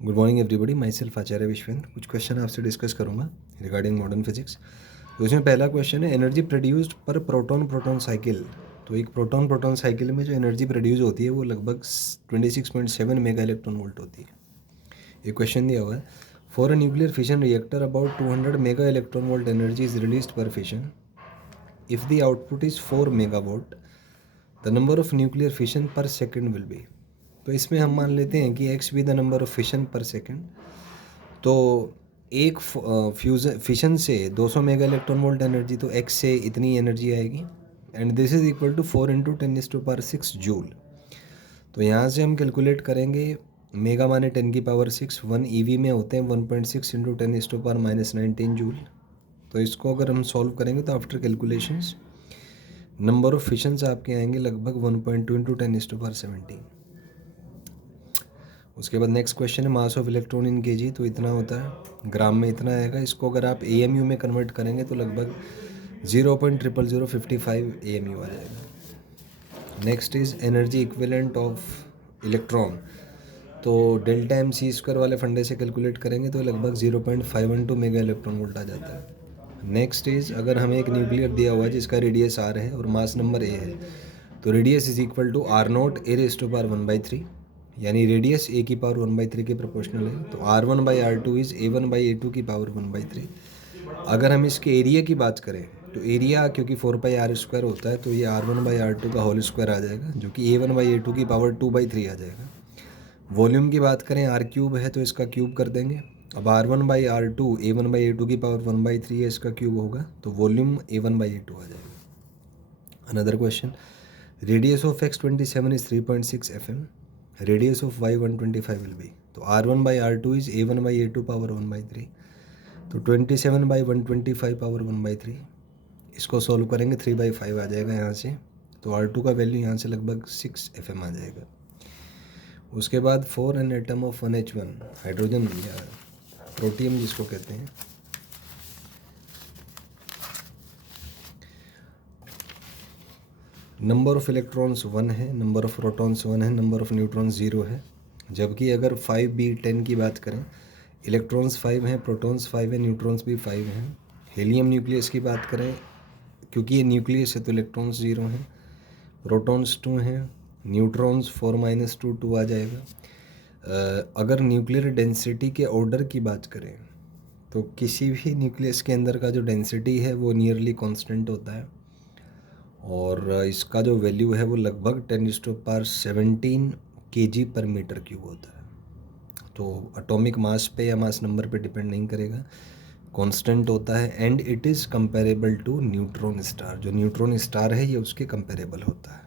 Good morning everybody, myself Acharya Vishwendra. कुछ question आपसे discuss करूंगा रिगार्डिंग मॉडर्न फिजिक्स। तो इसमें पहला क्वेश्चन है एनर्जी प्रोड्यूस्ड पर प्रोटॉन प्रोटॉन साइकिल। तो एक प्रोटॉन प्रोटॉन साइकिल में जो एनर्जी प्रोड्यूस होती है वो लगभग 26.7 मेगा इलेक्ट्रॉन वोल्ट होती है। ये क्वेश्चन दिया हुआ है, for a nuclear fission reactor about 200 mega electron volt energy is released per fission. If the output is 4 megawatt, the number of nuclear fission per second will be. तो इसमें हम मान लेते हैं कि X be the number of fission per second. तो एक fusion fission से 200 मेगा इलेक्ट्रॉन वोल्ट एनर्जी, तो एक्स से इतनी एनर्जी आएगी and this is equal to 4 into 10⁻6 joule. तो यहाँ से हम कैलकुलेट करेंगे, मेगा माने 10⁻6, 1 ईवी में होते हैं 1.6 इंटू 10⁻19 जूल। तो इसको अगर हम सॉल्व करेंगे तो आफ्टर कैलकुलेशंस नंबर ऑफ फिशंस आपके आएंगे लगभग 1.2 इंटू 10⁻17। उसके बाद नेक्स्ट क्वेश्चन है mass of electron in KG. तो इतना होता है, ग्राम में इतना आएगा। इसको अगर आप एएमयू में कन्वर्ट करेंगे तो लगभग 0.00055 एएमयू आ जाएगा। Next is energy equivalent of electron. तो डेल्टा एम सी स्क्वायर वाले फंडे से कैलकुलेट करेंगे तो लगभग 0.512 मेगा इलेक्ट्रॉन वोल्ट आ जाता है। नेक्स्ट इज अगर हमें एक न्यूक्लियर दिया हुआ है जिसका रेडियस आर है और मास नंबर ए है, तो radius is equal to R naught A raise to power 1/3, यानी रेडियस ए की पावर 1/3 के प्रोपोर्शनल है। तो R1/R2 इज A1/A2 की पावर 1/3। अगर हम इसके एरिया की बात करें तो एरिया क्योंकि 4πr² होता है, तो ये R1/R2 का होल स्क्वायर आ जाएगा, जो कि A1/A2 की पावर 2/3 आ जाएगा। वॉल्यूम की बात करें, R³ है तो इसका क्यूब कर देंगे। अब R1/R2 A1/A2 की पावर 1/3 है, इसका क्यूब होगा, तो वॉल्यूम A1/A2 आ जाएगा। Another question, radius of X27 is 3.6 FM, radius of Y 125 will be. तो R1/R2 इज A1/A2 पावर 1/3, तो 27/125 पावर 1/3। इसको सॉल्व करेंगे 3/5 आ जाएगा यहाँ से। तो R2 का वैल्यू यहाँ से लगभग 6 FM आ जाएगा। उसके बाद 4 an atom of 1H1 hydrogen या प्रोटियम जिसको कहते हैं, नंबर ऑफ इलेक्ट्रॉन्स 1 है, नंबर ऑफ प्रोटॉन्स 1 है, नंबर ऑफ न्यूट्रॉन्स 0 है। जबकि अगर 5b10 की बात करें, इलेक्ट्रॉन्स 5 हैं, प्रोटॉन्स 5 हैं, न्यूट्रॉन्स भी 5 हैं। हीलियम न्यूक्लियस की बात करें, क्योंकि ये न्यूक्लियस है तो इलेक्ट्रॉन्स 0 हैं, प्रोटॉन्स 2 हैं, न्यूट्रॉन्स 4 - 2 2 आ जाएगा। अगर न्यूक्लियर डेंसिटी के ऑर्डर की बात करें तो किसी भी न्यूक्लियस के अंदर का जो डेंसिटी है वो नियरली कांस्टेंट होता है, और इसका जो वैल्यू है वो लगभग 10⁻17 kg/m³ होता है। तो एटॉमिक मास पे या मास नंबर पे डिपेंड नहीं करेगा, कांस्टेंट होता है and it is comparable to neutron star. जो न्यूट्रॉन स्टार है ये उसके कंपेरेबल होता है।